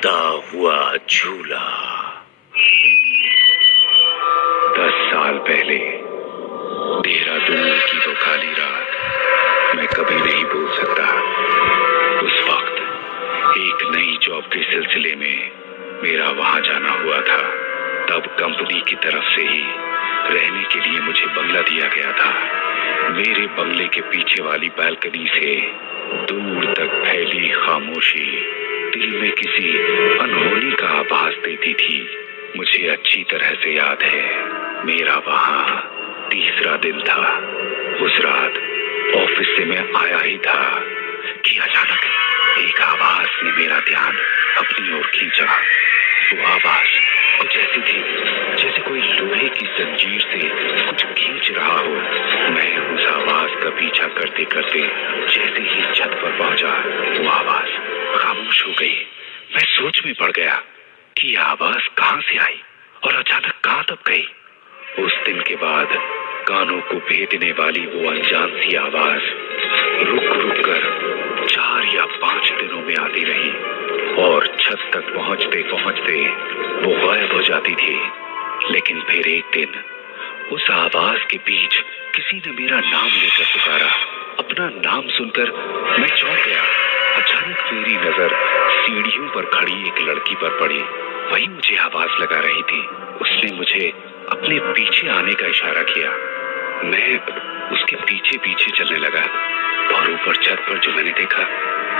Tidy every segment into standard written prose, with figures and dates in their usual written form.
उड़ता हुआ झूला। 10 साल पहले, देहरादून की वो काली रात मैं कभी नहीं भूल सकता। उस वक्त एक नई जॉब के सिलसिले में मेरा वहां जाना हुआ था। तब कंपनी की तरफ से ही रहने के लिए मुझे बंगला दिया गया था। मेरे बंगले के पीछे वाली बालकनी से दूर तक फैली खामोशी दिल में किसी अनहोनी का आभास देती थी। मुझे अच्छी तरह से याद है, मेरा वहां तीसरा दिन था। उस रात ऑफिस से मैं आया ही था कि अचानक एक आवाज ने मेरा ध्यान अपनी ओर खींचा। वो आवाज कुछ ऐसी थी जैसे कोई लोहे की जंजीर से कुछ खींच रहा हो। मैं उस आवाज का पीछा करते करते जैसे ही छत पर पहुंचा, वो आवाज खामोश हो गई। मैं सोच में पड़ गया कि आवाज कहां से आई और अचानक कहां तब गई। उस दिन के बाद कानों को भेदने वाली वो अनजान सी आवाज रुक रुक कर 4 या 5 दिनों में आती रही और छत तक पहुंचते पहुंचते वो गायब हो जाती थी। लेकिन फिर एक दिन उस आवाज के बीच किसी ने मेरा नाम लेकर पुकारा। अपना नाम सुनकर मैं चौंक गया। अचानक मेरी नजर सीढ़ियों पर खड़ी एक लड़की पर पड़ी। वही मुझे आवाज लगा रही थी। उसने मुझे अपने पीछे आने का इशारा किया। मैं उसके पीछे पीछे चलने लगा और ऊपर छत पर जो मैंने देखा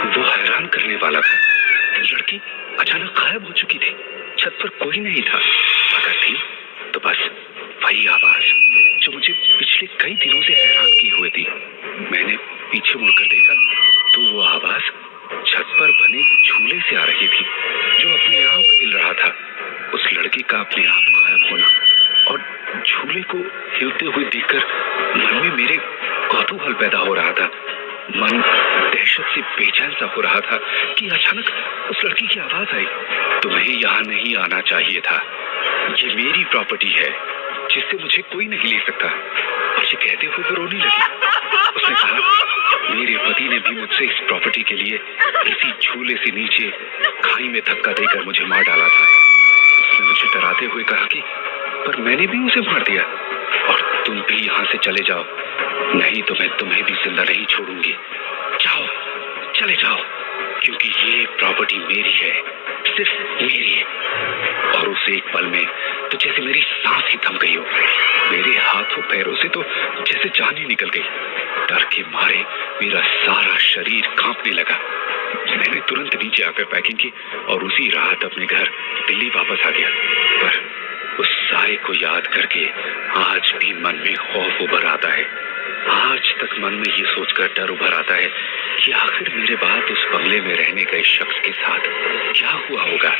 वो हैरान करने वाला था। लड़की अचानक गायब हो चुकी थी। छत पर कोई नहीं था। अगर थी तो बस वही आवाज जो मुझे पिछले कई दिनों से हैरान किए हुए थी। मैंने पीछे मुड़कर देखा तो वो आवाज छत पर बने झूले से आ रही थी जो अपने आप हिल रहा था। उस लड़की का अपने आप गायब होना और झूले को हिलते हुए देखकर मन में मेरे कौतूहल पैदा हो रहा था। मन दहशत से बेचैन सा हो रहा था कि अचानक उस लड़की की आवाज आई। तुम्हें यहाँ नहीं आना चाहिए था। ये मेरी प्रॉपर्टी है जिससे मुझे कोई नहीं ले सकता। और ये कहते हुए वो रोने लगी। उसने कहा, मेरे पति ने भी मुझसे इस प्रॉपर्टी के लिए इसी झूले से नीचे खाई में धक्का देकर मुझे मार डाला था। उसने मुझे डराते हुए कहा कि पर मैंने भी उसे मार दिया और तुम भी यहाँ से चले जाओ, नहीं तो मैं तुम्हें भी जिंदा नहीं छोड़ूंगी। जाओ, चले जाओ, क्योंकि ये प्रॉपर्टी मेरी है, सिर्फ मेरी है। और उस एक पल में तो जैसे मेरी सांस ही थम गई हो। मेरे हाथों पैरों से तो जैसे जान ही निकल गई। डर के मारे मेरा सारा शरीर कांपने लगा। मैंने तुरंत नीचे आकर पैकिंग की और उसी रात अपने घर दिल्ली वापस आ गया। पर उस साए को याद करके आज भी मन में खौफ उभर आता है। आज तक मन में ये सोचकर डर उभर आता है कि आखिर मेरे बाद उस बंगले में रहने गए शख्स के साथ क्या हुआ होगा।